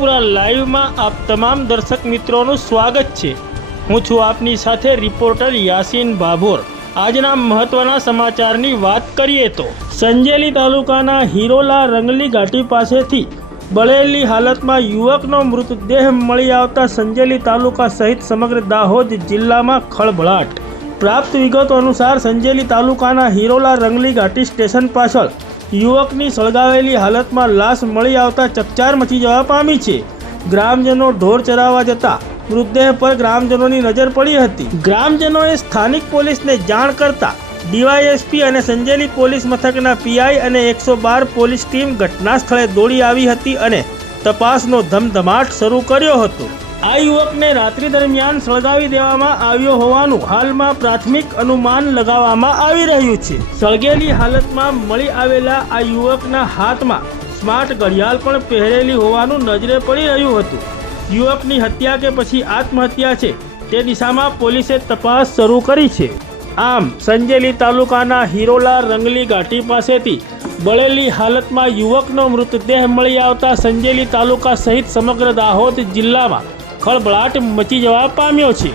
વિજાપુરા લાઈવમાં આપ તમામ દર્શક મિત્રોનું સ્વાગત છે। હું છું આપની સાથે રિપોર્ટર યાસીન ભાભોર। આજના મહત્વના સમાચારની વાત કરીએ તો સંજેલી તાલુકાના હિરોલા રંગલી ઘાટી પાસેથી બળેલી હાલતમાં યુવકનો મૃતદેહ મળી આવતા સંજેલી તાલુકા સહિત સમગ્ર દાહોદ જિલ્લામાં ખળભળાટ। પ્રાપ્ત વિગતો અનુસાર સંજેલી તાલુકાના હિરોલા રંગલી ઘાટી સ્ટેશન પાછળ યુવકની સળગાવેલી હાલતમાં લાશ મળી આવતા ચકચાર મચી જવા પામી છે। ગ્રામજનો ઢોર ચરાવવા જતા મૃતદેહ પર ગ્રામજનોની નજર પડી હતી। ગ્રામજનોએ સ્થાનિક પોલીસને જાણ કરતા ડીવાયએસપી અને સંજેલી પોલીસ મથકના પીઆઈ અને 112 પોલીસ ટીમ ઘટના સ્થળે દોડી આવી હતી અને તપાસનો ધમધમાટ શરૂ કર્યો હતો। આ યુવકને રાત્રિ દરમિયાન સળગાવી દેવામાં આવ્યો હોવાનું હાલમાં પ્રાથમિક અનુમાન લગાવવામાં આવી રહ્યું છે। સળગેલી હાલતમાં મળી આવેલા આ યુવકના હાથમાં સ્માર્ટ ઘડિયાળ પણ પહેરેલી હોવાનું નજરે પડી રહ્યું હતું। યુવકની હત્યા કે પછી આત્મહત્યા છે તે દિશામાં પોલીસે તપાસ શરૂ કરી છે। આમ સંજેલી તાલુકાના હિરોલા રંગલી ઘાટી પાસેથી બળેલી હાલતમાં યુવકનો મૃતદેહ મળી આવતા સંજેલી તાલુકા સહિત સમગ્ર દાહોદ જિલ્લામાં ખળભળાટ મચી જવા પામ્યો છે।